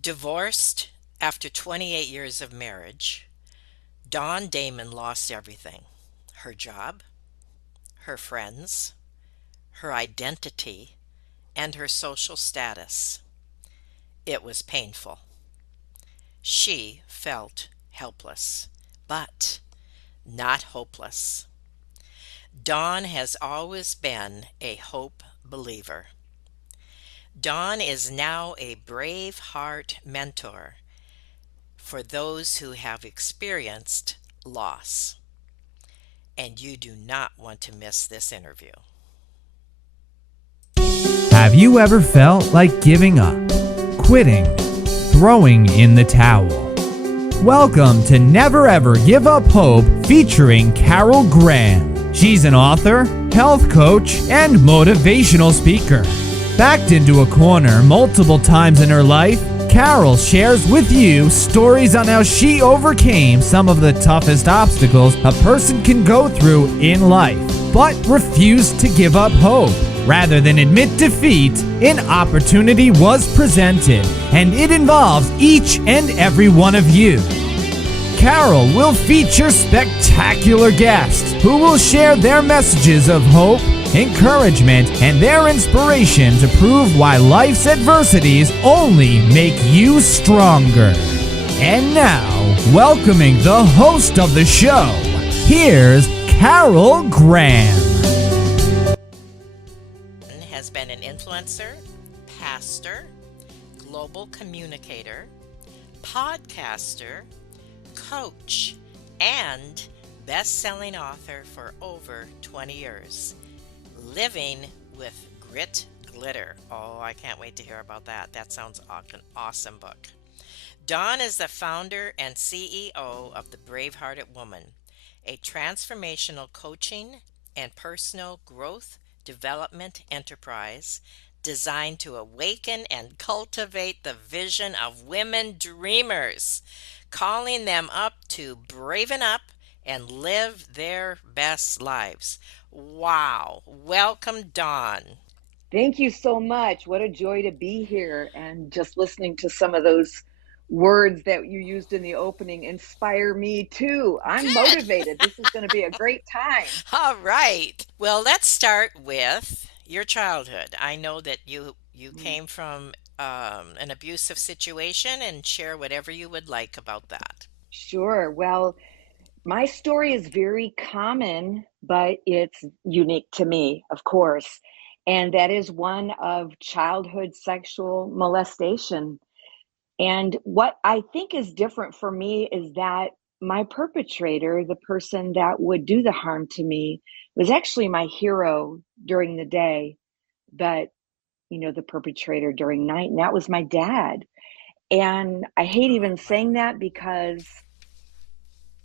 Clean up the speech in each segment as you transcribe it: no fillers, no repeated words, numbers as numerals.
Divorced after 28 years of marriage, Dawn Damon lost everything: her job, her friends, her identity, and her social status. It was painful. She felt helpless, but not hopeless. Dawn has always been a hope believer. Dawn is now a brave heart mentor for those who have experienced loss. And you do not want to miss this interview. Have you ever felt like giving up, quitting, throwing in the towel? Welcome to Never Ever Give Up Hope featuring Carol Graham. She's an author, health coach, and motivational speaker. Backed into a corner multiple times in her life, Carol shares with you stories on how she overcame some of the toughest obstacles a person can go through in life, but refused to give up hope. Rather than admit defeat, an opportunity was presented, and it involves each and every one of you. Carol will feature spectacular guests who will share their messages of hope, encouragement, and their inspiration to prove why life's adversities only make you stronger. And now, welcoming the host of the show, here's Carol Graham. Has been an influencer, pastor, global communicator, podcaster, coach, and best-selling author for over 20 years. Living with Grit Glitter. Oh, I can't wait to hear about that. That sounds like an awesome book. Dawn is the founder and CEO of The Bravehearted Woman, a transformational coaching and personal growth development enterprise designed to awaken and cultivate the vision of women dreamers, calling them up to braven up and live their best lives. Wow. Welcome, Dawn. Thank you so much. What a joy to be here. And just listening to some of those words that you used in the opening inspire me too. I'm Good. motivated. This is going to be a great time. All right. Well, let's start with your childhood. I know that you Mm, came from an abusive situation, and share whatever you would like about that. Sure. Well, my story is very common, but it's unique to me, of course. And that is one of childhood sexual molestation. And what I think is different for me is that my perpetrator, the person that would do the harm to me, was actually my hero during the day, but the perpetrator during night, and that was my dad. And I hate Oh, even wow. saying that because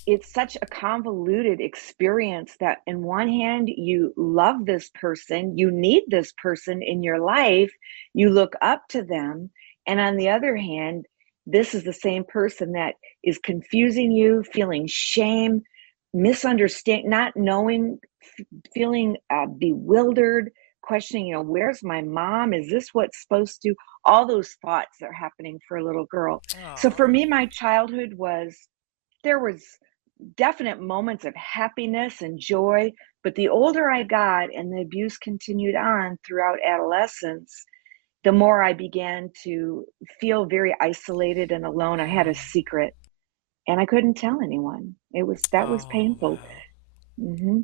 it's such a convoluted experience that in one hand you love this person, you need this person in your life, you look up to them, and on the other hand, this is the same person that is confusing you, feeling shame, misunderstand, not knowing, feeling bewildered, questioning, where's my mom, is this what's supposed to, all those thoughts are happening for a little girl. So for Oh, me, my childhood was, there was definite moments of happiness and joy. But the older I got and the abuse continued on throughout adolescence, the more I began to feel very isolated and alone. I had a mm. secret and I couldn't tell anyone. That was Oh, painful. wow. hmm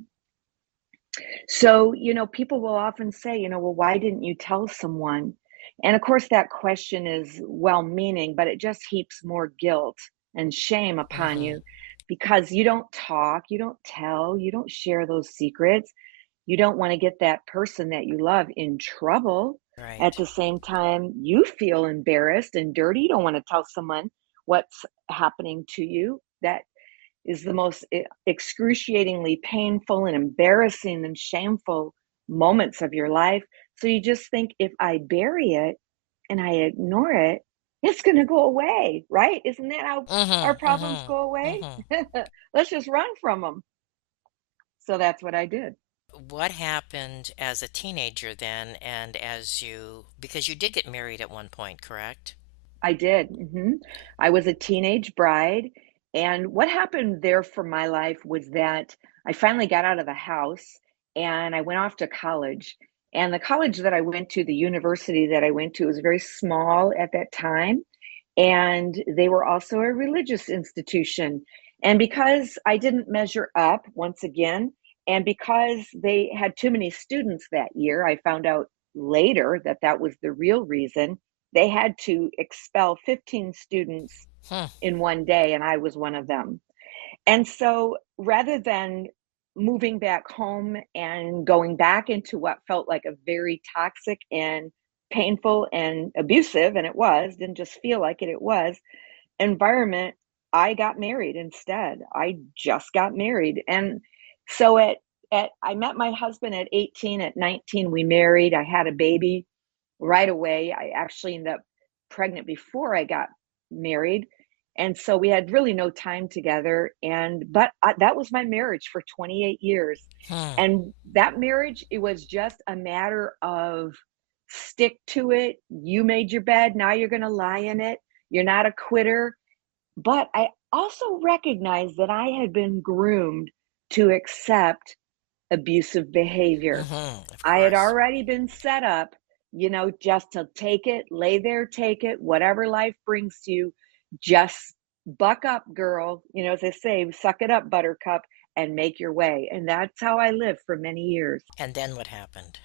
So, people will often say, well, why didn't you tell someone? And of course, that question is well meaning, but it just heaps more guilt and shame upon Hmm. you because you don't talk, you don't tell, you don't share those secrets. You don't want to get that person that you love in trouble. At Right. the same time, you feel embarrassed and dirty. You don't want to tell someone what's happening to you. That is the most excruciatingly painful and embarrassing and shameful moments of your life. So you just think if I bury it and I ignore it, it's going to go away, right? Isn't that how our Mm-hmm. problems Mm-hmm. go away? Mm-hmm. Let's just run from them. So that's what I did. What happened as a teenager then, and as you, because you did get married at one point, correct? I did. I was a teenage bride. And what happened there for my life was that I finally got out of the house and I went off to college. And the college that I went to, the university that I went to, was very small at that time. And they were also a religious institution. And because I didn't measure up once again, and because they had too many students that year, I found out later that that was the real reason. They had to expel 15 students Hmm. in one day, and I was one of them. And so rather than moving back home and going back into what felt like a very toxic and painful and abusive, and it was, didn't just feel like it, it was, environment, I got married instead. I just got married. And so at I met my husband at 18, at 19 we married. I had a baby right away. I actually ended up pregnant before I got married. And so we had really no time together and that was my marriage for 28 years. Hmm. And that marriage, it was just a matter of stick to it. You made your bed, now you're going to lie in it. You're not a quitter. But I also recognized that I had been groomed to accept abusive behavior. Of I had course. already been set up, just to take it, lay there, take it, whatever life brings to you, just buck up, girl. As they say, suck it up, buttercup, and make your way. And that's how I lived for many years. And then what happened?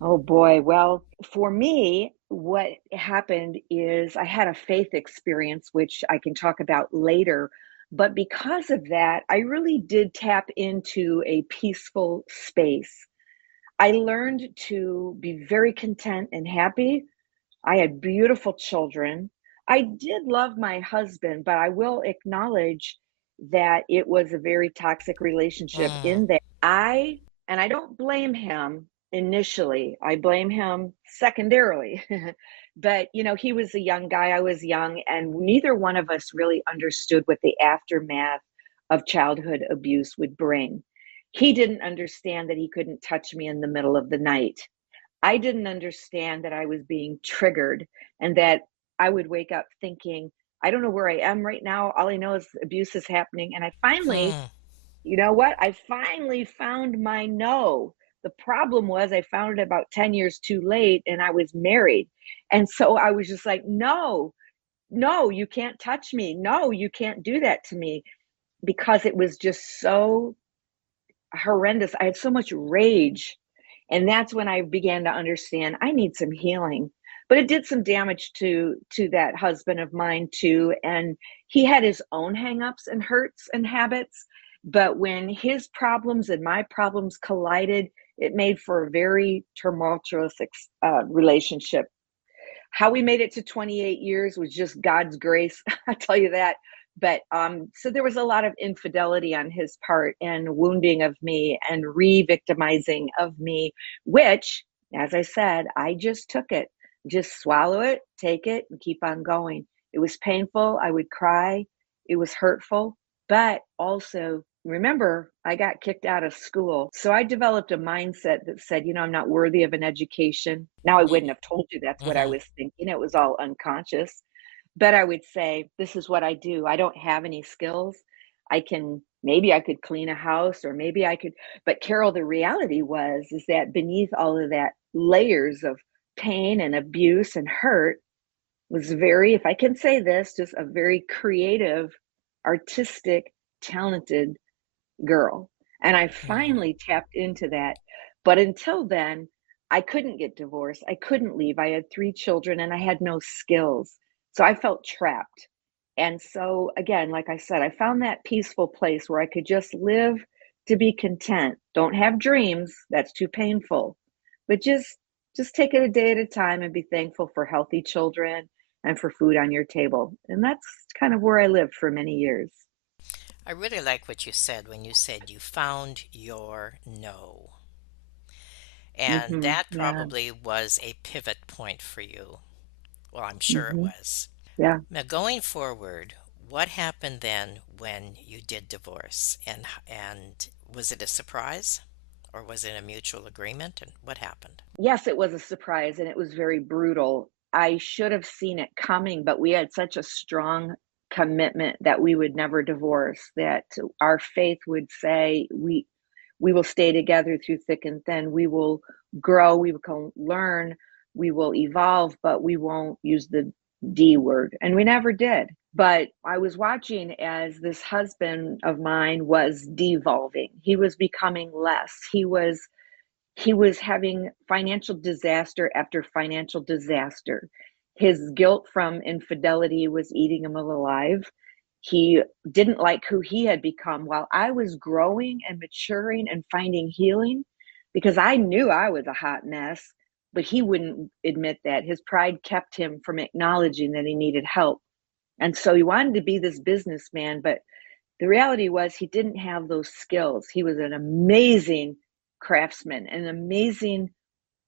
Oh boy. Well, for me, what happened is I had a faith experience, which I can talk about later. But because of that, I really did tap into a peaceful space. I learned to be very content and happy. I had beautiful children. I did love my husband, but I will acknowledge that it was a very toxic relationship Mm. in that and I don't blame him initially. I blame him secondarily. But, he was a young guy, I was young, and neither one of us really understood what the aftermath of childhood abuse would bring. He didn't understand that he couldn't touch me in the middle of the night. I didn't understand that I was being triggered and that I would wake up thinking, I don't know where I am right now. All I know is abuse is happening. And I finally, Hmm. you know what? I finally found my no. The problem was I found it about 10 years too late and I was married. And so I was just like, no, no, you can't touch me. No, you can't do that to me because it was just so horrendous. I had so much rage. And that's when I began to understand I need some healing. But it did some damage to that husband of mine too. And he had his own hangups and hurts and habits. But when his problems and my problems collided, it made for a very tumultuous relationship. How we made it to 28 years was just God's grace, I tell you that. But so there was a lot of infidelity on his part and wounding of me and re-victimizing of me, which, as I said, I just took it. Just swallow it, take it, and keep on going. It was painful. I would cry. It was hurtful. But also, remember, I got kicked out of school. So I developed a mindset that said, I'm not worthy of an education. Now, I wouldn't have told you that's what I Mm-hmm. was thinking. It was all unconscious. But I would say, this is what I do. I don't have any skills. Maybe I could clean a house or maybe I could. But Carol, the reality is that beneath all of that layers of pain and abuse and hurt was very, if I can say this, just a very creative, artistic, talented girl. And I Mm. finally tapped into that. But until then, I couldn't get divorced. I couldn't leave. I had 3 children and I had no skills. So I felt trapped. And so, again, like I said, I found that peaceful place where I could just live to be content. Don't have dreams, that's too painful. But just take it a day at a time and be thankful for healthy children and for food on your table. And that's kind of where I lived for many years. I really like what you said when you said you found your no. And that Yeah. probably was a pivot point for you. Well, I'm sure it hmm was. Yeah. Now, going forward, what happened then when you did divorce? And was it a surprise or was it a mutual agreement? And what happened? Yes, it was a surprise and it was very brutal. I should have seen it coming, but we had such a strong commitment that we would never divorce, that our faith would say, we will stay together through thick and thin. We will grow, we will learn, we will evolve, but we won't use the D word. And we never did. But I was watching as this husband of mine was devolving. He was becoming less. He was having financial disaster after financial disaster. His guilt from infidelity was eating him alive. He didn't like who he had become while I was growing and maturing and finding healing, because I knew I was a hot mess, but he wouldn't admit that. His pride kept him from acknowledging that he needed help. And so he wanted to be this businessman, but the reality was he didn't have those skills. He was an amazing craftsman, an amazing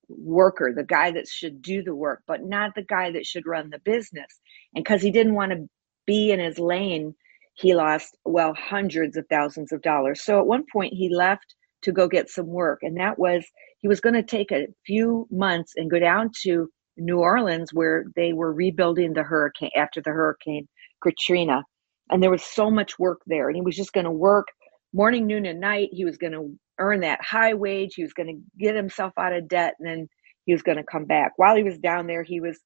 worker, the guy that should do the work, but not the guy that should run the business. And because he didn't want to be in his lane, he lost, well, hundreds of thousands of dollars. So at one point, he left to go get some work. And that was, he was going to take a few months and go down to New Orleans, where they were rebuilding the hurricane after the Hurricane Katrina. And there was so much work there. And he was just going to work morning, noon, and night. He was going to earn that high wage. He was going to get himself out of debt, and then he was going to come back. While he was down there, he was,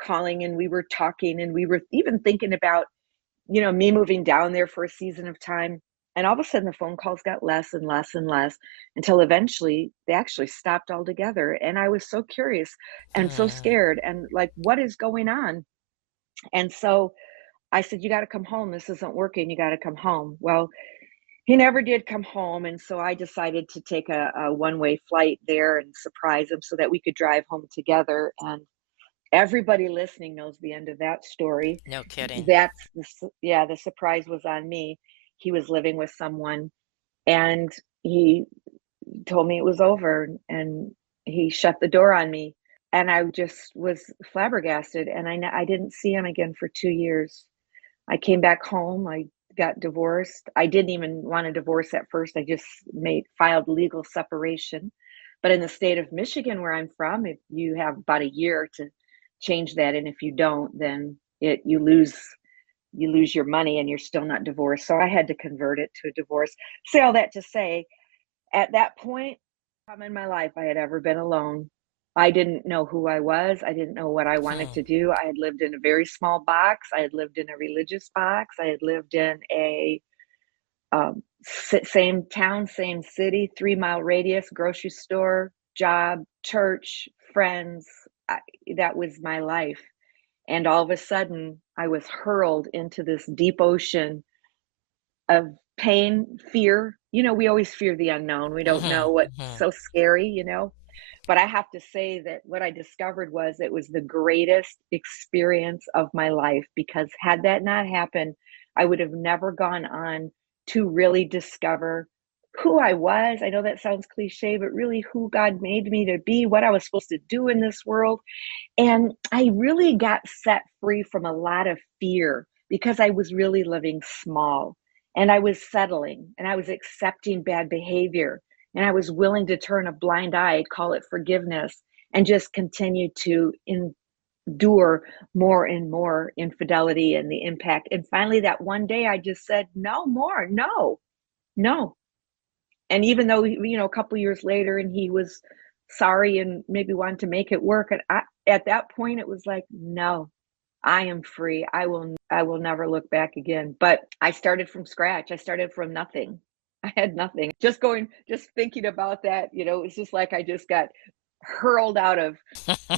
calling, and we were talking, and we were even thinking about, me moving down there for a season of time. And all of a sudden, the phone calls got less and less and less until eventually they actually stopped altogether. And I was so curious and so Mm. scared and like, what is going on? And so I said, you got to come home. This isn't working. You got to come home. Well, he never did come home, and so I decided to take a one-way flight there and surprise him so that we could drive home together, and everybody listening knows the end of that story. No kidding. Yeah, the surprise was on me. He was living with someone, and he told me it was over, and he shut the door on me, and I just was flabbergasted, and I didn't see him again for 2 years. I came back home. I got divorced. I didn't even want a divorce at first. I just filed legal separation. But in the state of Michigan, where I'm from, if you have about a year to change that, and if you don't, then you lose your money, and you're still not divorced. So I had to convert it to a divorce. Say all that to say, at that point, time in my life I had ever been alone. I didn't know who I was. I didn't know what I wanted Hmm. to do. I had lived in a very small box. I had lived in a religious box. I had lived in a same town, same city, 3 mile radius, grocery store, job, church, friends. I, that was my life. And all of a sudden, I was hurled into this deep ocean of pain, fear. We always fear the unknown. We don't Hmm. know what's Hmm. so scary. But I have to say that what I discovered was it was the greatest experience of my life, because had that not happened, I would have never gone on to really discover who I was. I know that sounds cliche, but really who God made me to be, what I was supposed to do in this world. And I really got set free from a lot of fear because I was really living small, and I was settling, and I was accepting bad behavior, and I was willing to turn a blind eye, call it forgiveness, and just continue to endure more and more infidelity and the impact. And finally, that one day, I just said, no more, no, no. And even though, a couple years later, and he was sorry and maybe wanted to make it work, and at that point, it was like, no, I am free. I will never look back again. But I started from scratch. I started from nothing. I had nothing. Just thinking about that, it's just like I just got hurled out of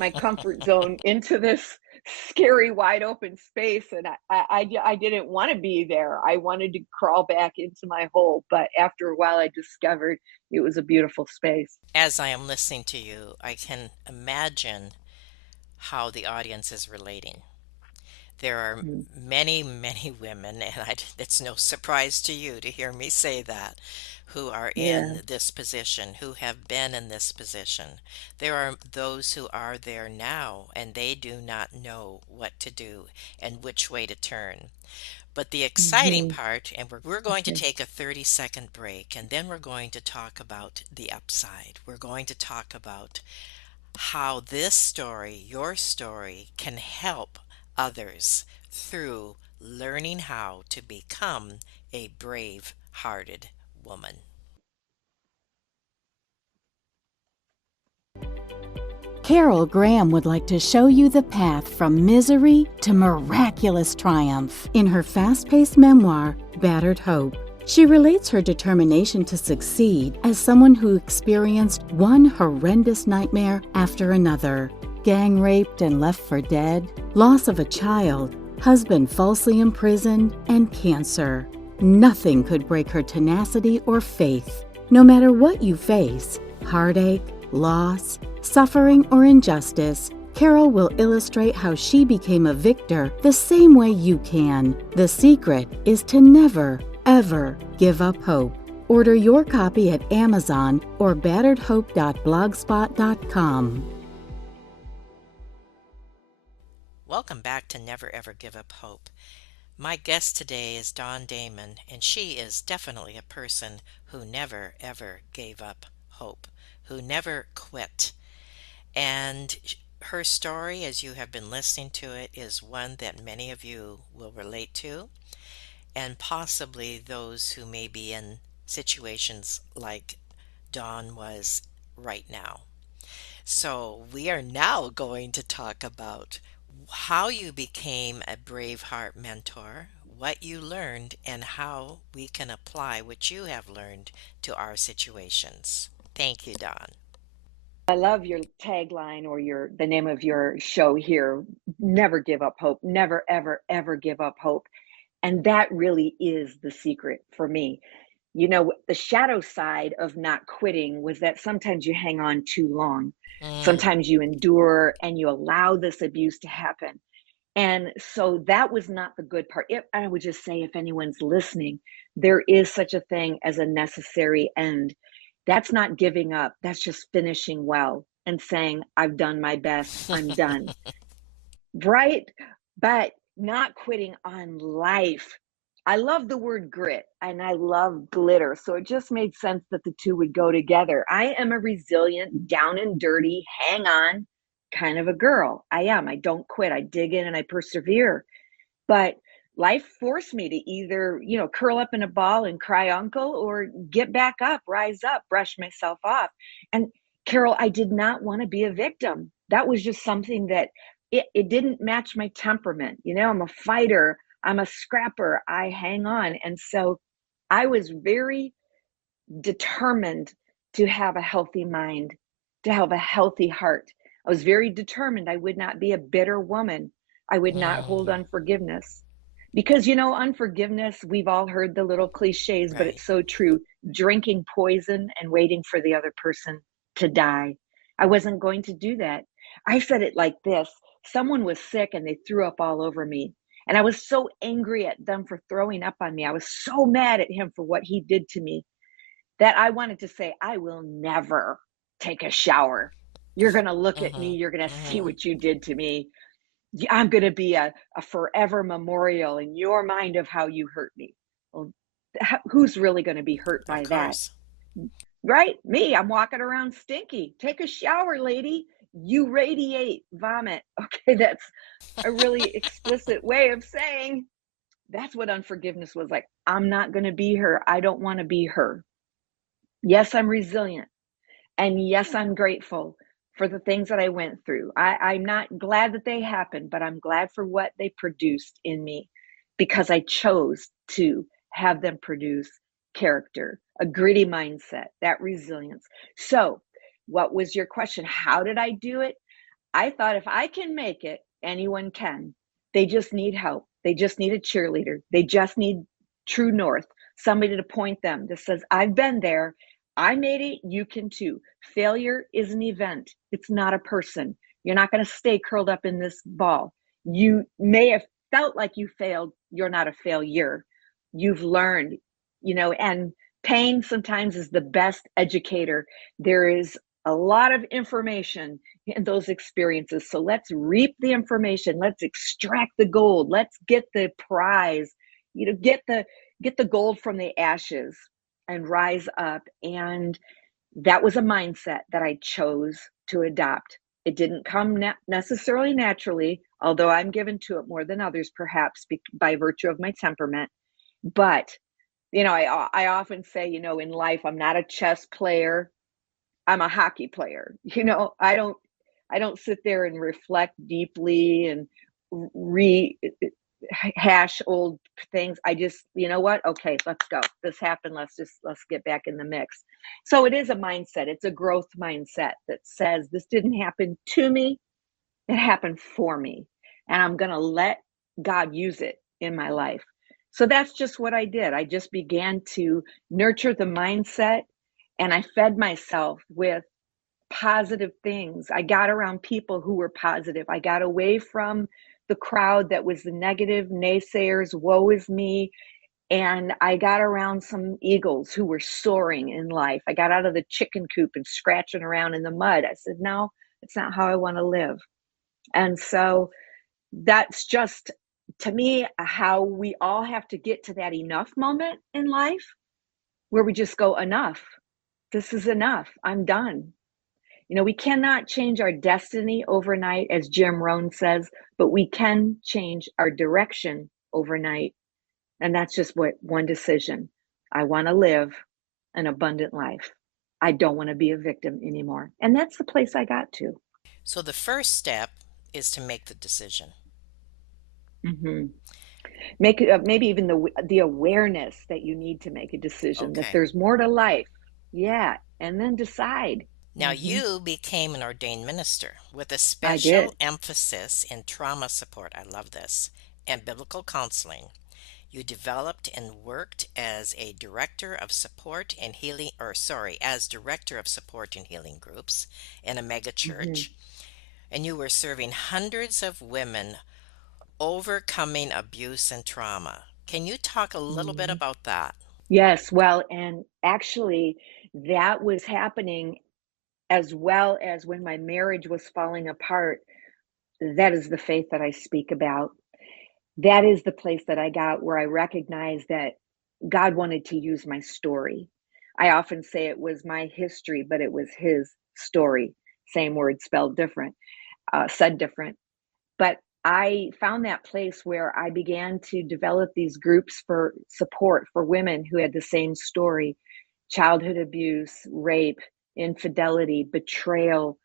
my comfort zone into this scary wide open space, and I didn't want to be there. I wanted to crawl back into my hole, but after a while I discovered it was a beautiful space. As I am listening to you, I can imagine how the audience is relating. There are Mm, many, many women, and it's no surprise to you to hear me say that, who are yeah. in this position, who have been in this position. There are those who are there now, and they do not know what to do and which way to turn. But the exciting Hmm. part, and we're going to Okay. take a 30-second break, and then we're going to talk about the upside. We're going to talk about how this story, your story, can help others through learning how to become a brave hearted woman. Carol Graham would like to show you the path from misery to miraculous triumph in her fast-paced memoir, Battered Hope. She relates her determination to succeed as someone who experienced one horrendous nightmare after another. Gang raped and left for dead, loss of a child, husband falsely imprisoned, and cancer. Nothing could break her tenacity or faith. No matter what you face, heartache, loss, suffering, or injustice, Carol will illustrate how she became a victor the same way you can. The secret is to never, ever give up hope. Order your copy at Amazon or batteredhope.blogspot.com. Welcome back to Never Ever Give Up Hope. My guest today is Dawn Damon, and she is definitely a person who never ever gave up hope, who never quit. And her story, as you have been listening to it, is one that many of you will relate to, and possibly those who may be in situations like Dawn was right now. So, we are now going to talk about how you became a Braveheart mentor, what you learned, and how we can apply what you have learned to our situations. Thank you, Dawn. I love your tagline or the name of your show here. Never give up hope. Never, ever, ever give up hope. And that really is the secret for me. You know, the shadow side of not quitting was that sometimes you hang on too long. Mm, Sometimes you endure and you allow this abuse to happen. And so that was not the good part. I would just say, if anyone's listening, there is such a thing as a necessary end. That's not giving up. That's just finishing well and saying, I've done my best. I'm done. Right? But not quitting on life. I love the word grit and I love glitter. So it just made sense that the two would go together. I am a resilient, down and dirty, hang on kind of a girl. I am. I don't quit. I dig in and I persevere. But life forced me to either, curl up in a ball and cry uncle or get back up, rise up, brush myself off. And Carol, I did not want to be a victim. That was just something that it didn't match my temperament. I'm a fighter, I'm a scrapper, I hang on. And so I was very determined to have a healthy mind, to have a healthy heart. I was very determined I would not be a bitter woman. I would not hold mm, unforgiveness. Because, unforgiveness, we've all heard the little cliches, but right. it's so true. Drinking poison and waiting for the other person to die. I wasn't going to do that. I said it like this: someone was sick and they threw up all over me. And I was so angry at them for throwing up on me. I was so mad at him for what he did to me that I wanted to say, I will never take a shower. You're going to look at me. Mm-hmm, You're going to see mm-hmm, what you did to me. I'm going to be a forever memorial in your mind of how you hurt me. Well, who's really going to be hurt of by that? course. Right? Me, I'm walking around stinky. Take a shower, lady. You radiate vomit. Okay, that's a really explicit way of saying that's what unforgiveness was like. I'm not going to be her. I don't want to be her. Yes, I'm resilient. And yes, I'm grateful for the things that I went through. I'm not glad that they happened, but I'm glad for what they produced in me because I chose to have them produce character, a gritty mindset, that resilience. So, what was your question? How did I do it? I thought if I can make it, anyone can. They just need help. They just need a cheerleader. They just need true north, somebody to point them that says, I've been there. I made it. You can too. Failure is an event, it's not a person. You're not going to stay curled up in this ball. You may have felt like you failed. You're not a failure. You've learned, and pain sometimes is the best educator. There is a lot of information in those experiences. So let's reap the information. Let's extract the gold. Let's get the prize. Get the gold from the ashes and rise up. And that was a mindset that I chose to adopt. It didn't come necessarily naturally, although I'm given to it more than others, perhaps by virtue of my temperament. But, I often say, in life, I'm not a chess player. I'm a hockey player. I don't sit there and reflect deeply and rehash old things. I just, you know what? Okay, let's go. This happened. Let's get back in the mix. So it is a mindset. It's a growth mindset that says this didn't happen to me, it happened for me. And I'm going to let God use it in my life. So that's just what I did. I just began to nurture the mindset, and I fed myself with positive things. I got around people who were positive. I got away from the crowd that was the negative naysayers, woe is me. And I got around some eagles who were soaring in life. I got out of the chicken coop and scratching around in the mud. I said, no, it's not how I want to live. And so that's just, to me, how we all have to get to that enough moment in life where we just go, enough. This is enough. I'm done. We cannot change our destiny overnight, as Jim Rohn says, but we can change our direction overnight. And that's just one decision. I want to live an abundant life. I don't want to be a victim anymore. And that's the place I got to. So the first step is to make the decision. Hmm. Make it maybe even the awareness that you need to make a decision, that Okay. there's more to life. Yeah. And then decide. Now, Hmm. you became an ordained minister with a I special did. emphasis in trauma support. I love this. And biblical counseling. You developed and worked as a director of support and healing, or sorry, as director of support and healing groups in a mega Hmm. church. And you were serving hundreds of women overcoming abuse and trauma. Can you talk a little bit Hmm. about that? Yes. Well, and actually, that was happening as well as when my marriage was falling apart. That is the faith that I speak about. That is the place that I got where I recognized that God wanted to use my story. I often say it was my history, but it was his story. Same word spelled different, said different. But I found that place where I began to develop these groups for support for women who had the same story: childhood abuse, rape, infidelity, betrayal.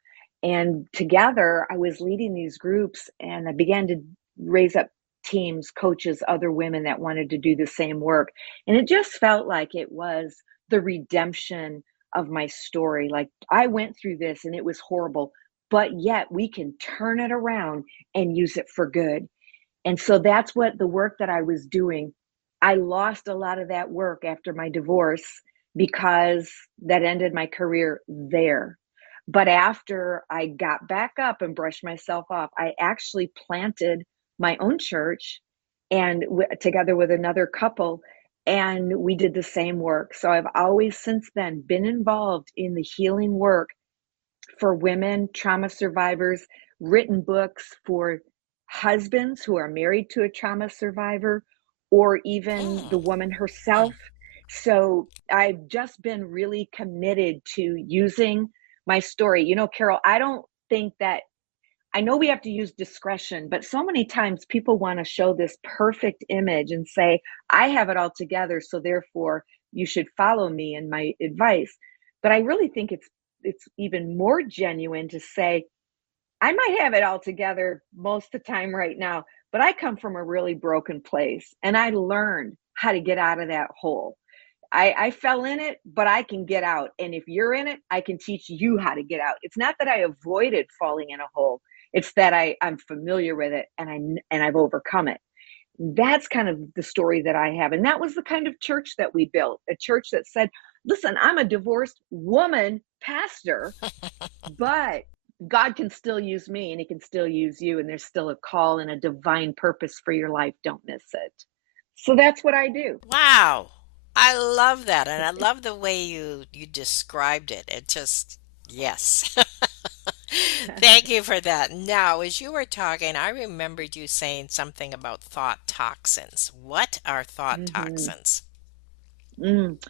And together, I was leading these groups, and I began to raise up teams, coaches, other women that wanted to do the same work. And it just felt like it was the redemption of my story. Like, I went through this and it was horrible, but yet we can turn it around and use it for good. And so that's what the work that I was doing. I lost a lot of that work after my divorce because that ended my career there. But after I got back up and brushed myself off, I actually planted my own church, and together with another couple, and we did the same work. So I've always since then been involved in the healing work for women, trauma survivors, written books for husbands who are married to a trauma survivor, or even the Mm, woman mm. herself. So I've just been really committed to using my story. Carol, I don't think that, I know we have to use discretion, but so many times people want to show this perfect image and say, I have it all together, so therefore you should follow me and my advice. But I really think it's even more genuine to say, I might have it all together most of the time right now, but I come from a really broken place and I learned how to get out of that hole. I fell in it, but I can get out. And if you're in it, I can teach you how to get out. It's not that I avoided falling in a hole. It's that I'm familiar with it, and I've overcome it. That's kind of the story that I have. And that was the kind of church that we built, a church that said, listen, I'm a divorced woman pastor, but God can still use me and he can still use you. And there's still a call and a divine purpose for your life. Don't miss it. So that's what I do. Wow. I love that. And I love the way you described it. It just, yes. Thank you for that. Now, as you were talking, I remembered you saying something about thought toxins. What are thought Hmm. toxins? Mm.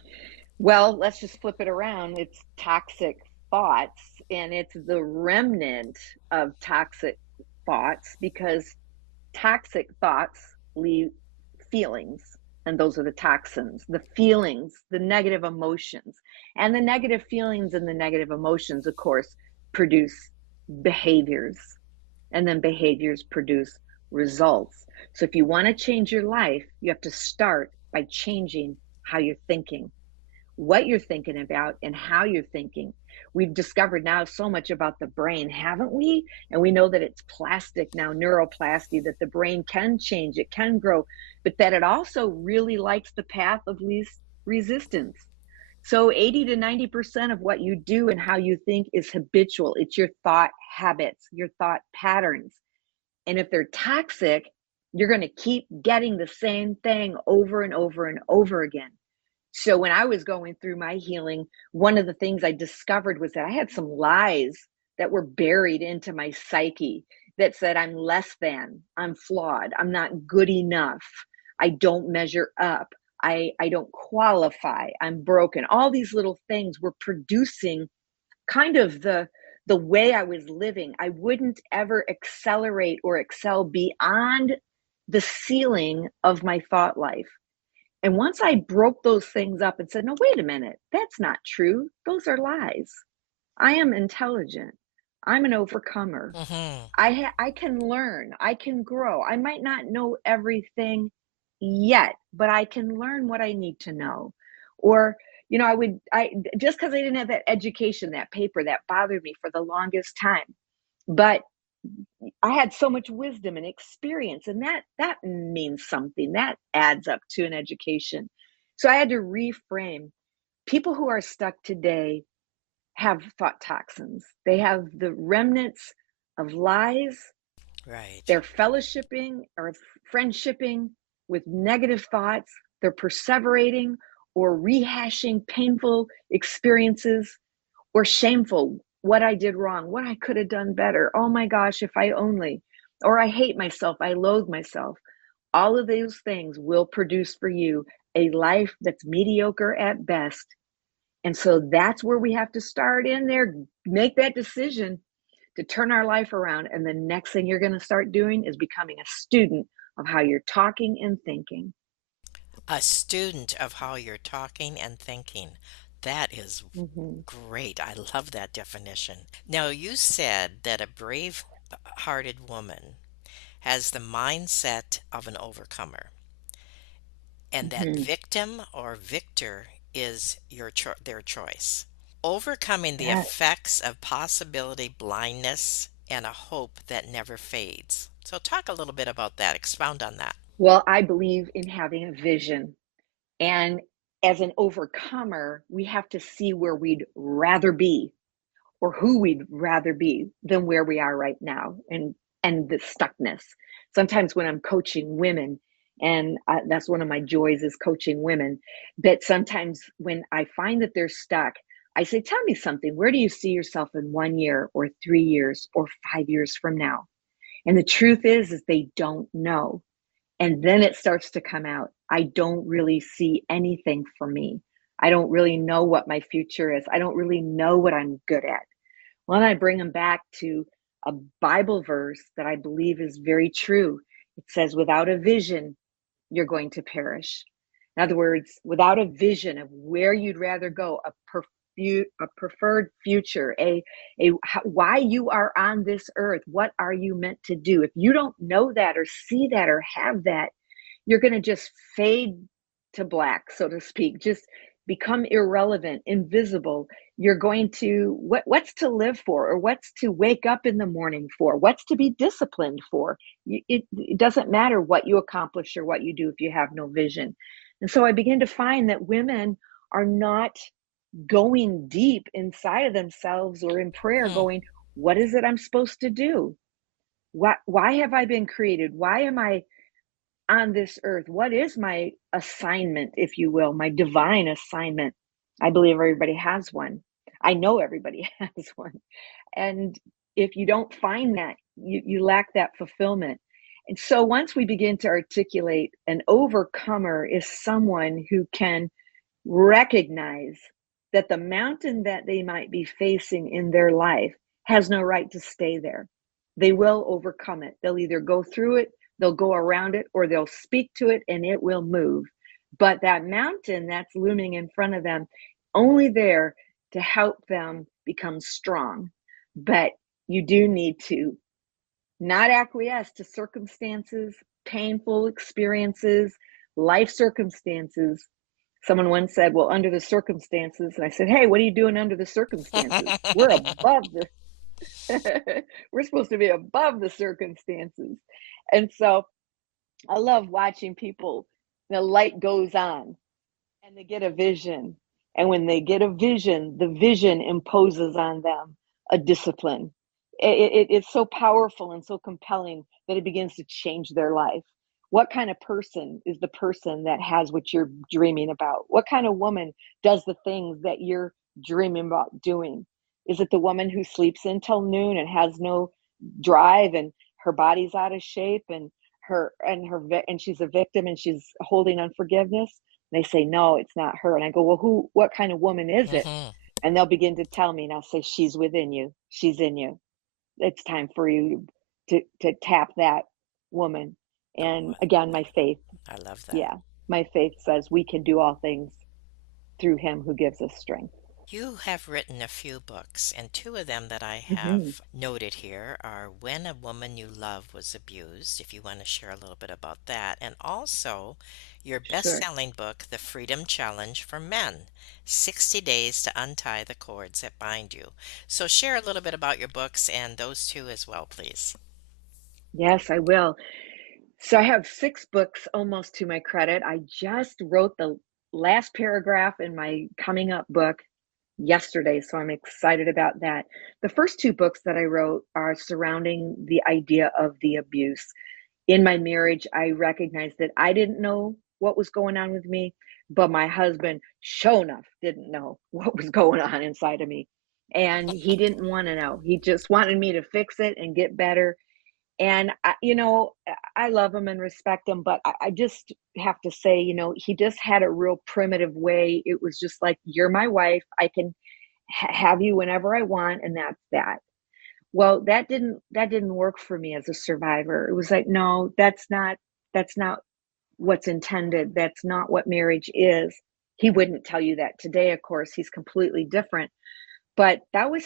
Well, let's just flip it around. It's toxic. thoughts, and it's the remnant of toxic thoughts, because toxic thoughts leave feelings, and those are the toxins, the feelings, the negative emotions. And the negative feelings and the negative emotions, of course, produce behaviors, and then behaviors produce results. So if you want to change your life, you have to start by changing how you're thinking, what you're thinking about, and how you're thinking. We've discovered now so much about the brain, haven't we? And we know that it's plastic now, neuroplasty, that the brain can change, it can grow, but that it also really likes the path of least resistance. So 80 to 90% of what you do and how you think is habitual. It's your thought habits, your thought patterns. And if they're toxic, you're going to keep getting the same thing over and over and over again. So when I was going through my healing, one of the things I discovered was that I had some lies that were buried into my psyche that said I'm less than, I'm flawed, I'm not good enough, I don't measure up, I don't qualify, I'm broken. All these little things were producing kind of the way I was living. I wouldn't ever accelerate or excel beyond the ceiling of my thought life. And once I broke those things up and said, no, wait a minute, that's not true. Those are lies. I am intelligent. I'm an overcomer. Mm-hmm. I can learn. I can grow. I might not know everything yet, but I can learn what I need to know. Or, I just because I didn't have that education, that paper, that bothered me for the longest time. But I had so much wisdom and experience, and that means something. That adds up to an education. So I had to reframe. People who are stuck today have thought toxins. They have the remnants of lies. Right. They're fellowshipping or friendshipping with negative thoughts. They're perseverating or rehashing painful experiences, or shameful, what I did wrong, what I could have done better. Oh my gosh, if I only, or I hate myself, I loathe myself. All of those things will produce for you a life that's mediocre at best. And so that's where we have to start in there, make that decision to turn our life around. And the next thing you're going to start doing is becoming a student of how you're talking and thinking. A student of how you're talking and thinking. That is Mhm. great. I love that definition. Now, you said that a brave hearted woman has the mindset of an overcomer, and that Mhm. victim or victor is their choice. Overcoming the Yes. effects of possibility blindness and a hope that never fades. So, talk a little bit about that. Expound on that. Well, I believe in having a vision. And as an overcomer, we have to see where we'd rather be, or who we'd rather be than where we are right now, and the stuckness. Sometimes when I'm coaching women, and that's one of my joys, is coaching women, that sometimes when I find that they're stuck, I say, tell me something. Where do you see yourself in 1 year or 3 years or 5 years from now? And the truth is they don't know. And then it starts to come out. I don't really see anything for me. I don't really know what my future is. I don't really know what I'm good at. Well, then I bring them back to a Bible verse that I believe is very true. It says, without a vision, you're going to perish. In other words, without a vision of where you'd rather go, a preferred future, why you are on this earth, what are you meant to do? If you don't know that or see that or have that, you're going to just fade to black, so to speak, just become irrelevant, invisible. You're going to, what's to live for, or what's to wake up in the morning for, what's to be disciplined for? It doesn't matter what you accomplish or what you do if you have no vision. And so I begin to find that women are not going deep inside of themselves or in prayer, Hmm. going, what is it I'm supposed to do? Why have I been created? Why am I on this earth? What is my assignment, if you will, my divine assignment? I believe everybody has one. I know everybody has one. And if you don't find that, you lack that fulfillment. And so once we begin to articulate, an overcomer is someone who can recognize that the mountain that they might be facing in their life has no right to stay there. They will overcome it. They'll either go through it, they'll go around it, or they'll speak to it and it will move. But that mountain that's looming in front of them, only there to help them become strong. But you do need to not acquiesce to circumstances, painful experiences, life circumstances. Someone once said, well, under the circumstances. And I said, hey, what are you doing under the circumstances? We're above the, we're supposed to be above the circumstances. And so I love watching people, the light goes on and they get a vision. And when they get a vision, the vision imposes on them a discipline. It's so powerful and so compelling that it begins to change their life. What kind of person is the person that has what you're dreaming about? What kind of woman does the things that you're dreaming about doing? Is it the woman who sleeps until noon and has no drive and her body's out of shape and she's a victim and she's holding unforgiveness? And they say, no, it's not her. And I go, well, what kind of woman is it? Mm-hmm. And they'll begin to tell me, and I'll say, she's within you. She's in you. It's time for you to tap that woman. And again, my faith, I love that. yeah, my faith says we can do all things through him who gives us strength. You have written a few books, and two of them that I Mm-hmm. have noted here are When a Woman You Love Was Abused, if you want to share a little bit about that, and also your Sure. best-selling book, The Freedom Challenge for Men, 60 Days to Untie the Cords That Bind You. So share a little bit about your books and those two as well, please. Yes, I will. So I have 6 books almost to my credit. I just wrote the last paragraph in my coming up book yesterday, so I'm excited about that. The first 2 books that I wrote are surrounding the idea of the abuse. In my marriage, I recognized that I didn't know what was going on with me, but my husband, sure enough, didn't know what was going on inside of me. And he didn't want to know. He just wanted me to fix it and get better. And I love him and respect him, but I just have to say, he just had a real primitive way. It was just like, you're my wife. I can have you whenever I want, and that's that. Well, that didn't work for me as a survivor. It was like, no, that's not what's intended. That's not what marriage is. He wouldn't tell you that today, of course. He's completely different. But that was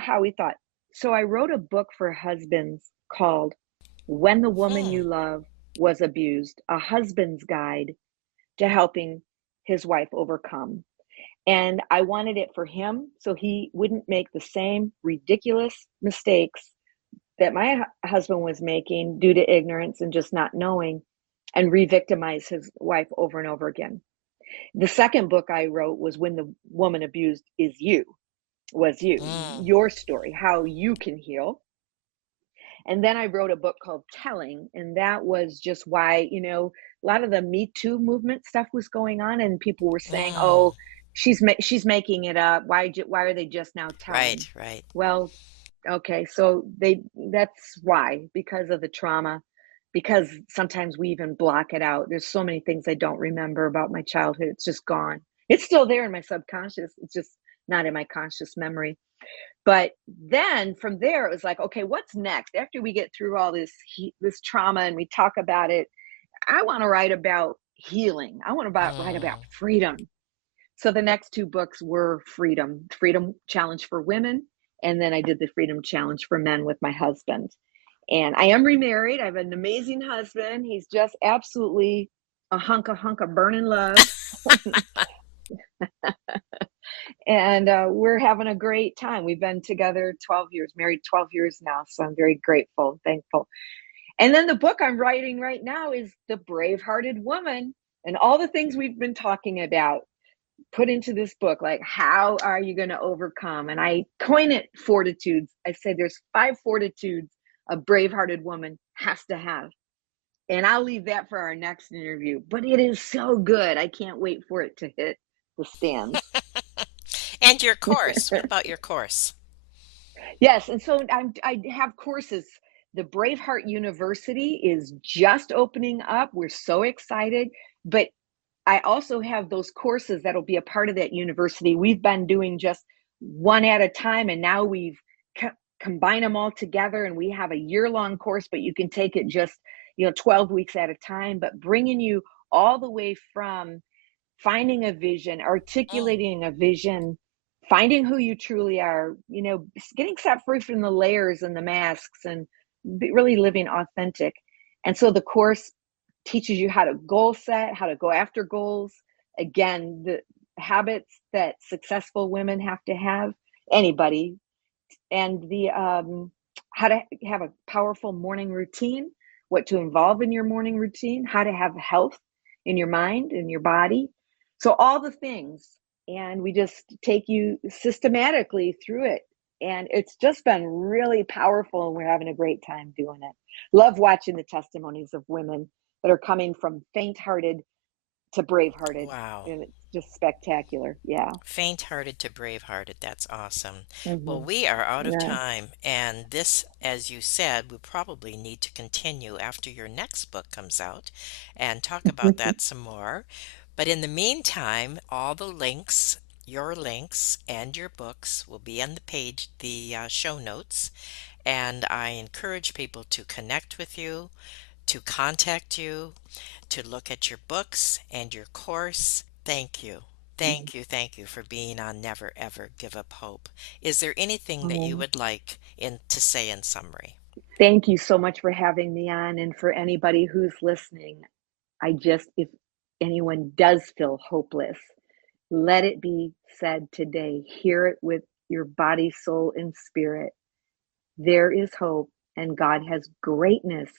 how he thought. So I wrote a book for husbands called When the Woman Hmm. You Love Was Abused, a husband's guide to helping his wife overcome. And I wanted it for him so he wouldn't make the same ridiculous mistakes that my husband was making due to ignorance and just not knowing, and re-victimize his wife over and over again. The second book I wrote was When the Woman Abused Is You, was you, Mm. your story, how you can heal. And then I wrote a book called Telling, and that was just why, a lot of the Me Too movement stuff was going on, and people were saying, Mm. "Oh, she's making it up. Why are they just now telling?" Right, right. Well, okay, so that's why, because of the trauma, because sometimes we even block it out. There's so many things I don't remember about my childhood. It's just gone. It's still there in my subconscious. It's just not in my conscious memory. But then from there, it was like, okay, what's next? After we get through all this trauma and we talk about it, I want to write about healing. I want to write about Mm. freedom. So the next 2 books were Freedom Challenge for Women, and then I did the Freedom Challenge for Men with my husband. And I am remarried. I have an amazing husband. He's just absolutely a hunk of burning love. And we're having a great time. We've been together 12 years, married 12 years now. So I'm very grateful and thankful. And then the book I'm writing right now is The Brave-Hearted Woman, and all the things we've been talking about put into this book. Like, how are you going to overcome? And I coin it fortitudes. I say there's 5 fortitudes a brave-hearted woman has to have. And I'll leave that for our next interview. But it is so good. I can't wait for it to hit the stands. And your course. What about your course? Yes, and so I have courses. The Braveheart University is just opening up. We're so excited, but I also have those courses that'll be a part of that university. We've been doing just one at a time, and now we've combined them all together, and we have a year-long course, but you can take it just 12 weeks at a time, but bringing you all the way from finding a vision, Mm. articulating a vision, finding who you truly are, getting set free from the layers and the masks, and really living authentic. And so the course teaches you how to goal set, how to go after goals. Again, the habits that successful women have to have, anybody, and the how to have a powerful morning routine, what to involve in your morning routine, how to have health in your mind and your body. So all the things, and we just take you systematically through it. And it's just been really powerful, and we're having a great time doing it. Love watching the testimonies of women that are coming from faint-hearted to brave-hearted, Wow. and it's just spectacular. Yeah. Faint-hearted to brave-hearted. That's awesome. Well, Hmm. we are out of Yeah. time, and this, as you said, we probably need to continue after your next book comes out and talk about that some more. But in the meantime, all the links, your links and your books will be on the page, the show notes, and I encourage people to connect with you, to contact you, to look at your books and your course. Thank you. Thank you for being on Never Ever Give Up Hope. Is there anything that you Um, would like to say in summary? Thank you so much for having me on. And for anybody who's listening, if anyone does feel hopeless, let it be said today. Hear it with your body, soul, and spirit. There is hope, and God has greatness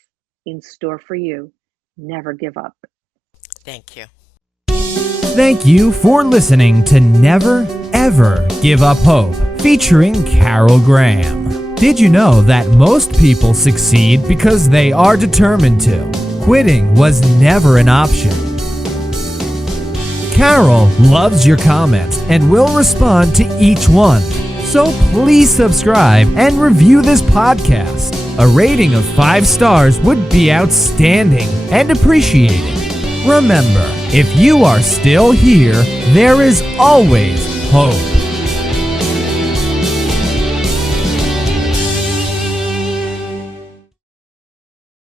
in store for you. Never give up. Thank you. Thank you for listening to Never Ever Give Up Hope, featuring Carol Graham. Did you know that most people succeed because they are determined to? Quitting was never an option. Carol loves your comments and will respond to each one. So please subscribe and review this podcast. A rating of 5 stars would be outstanding and appreciated. Remember, if you are still here, there is always hope.